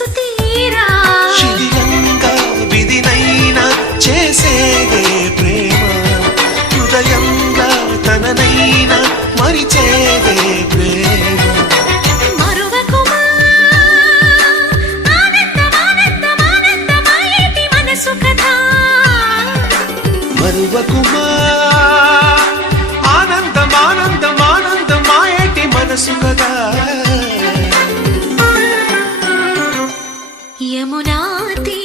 సుతీరా శిథిలంగా విధినైనా చేసేదే ప్రేమ హృదయంగా తననైనా మరిచేదే ప్రేమ మరువకుమా यमुना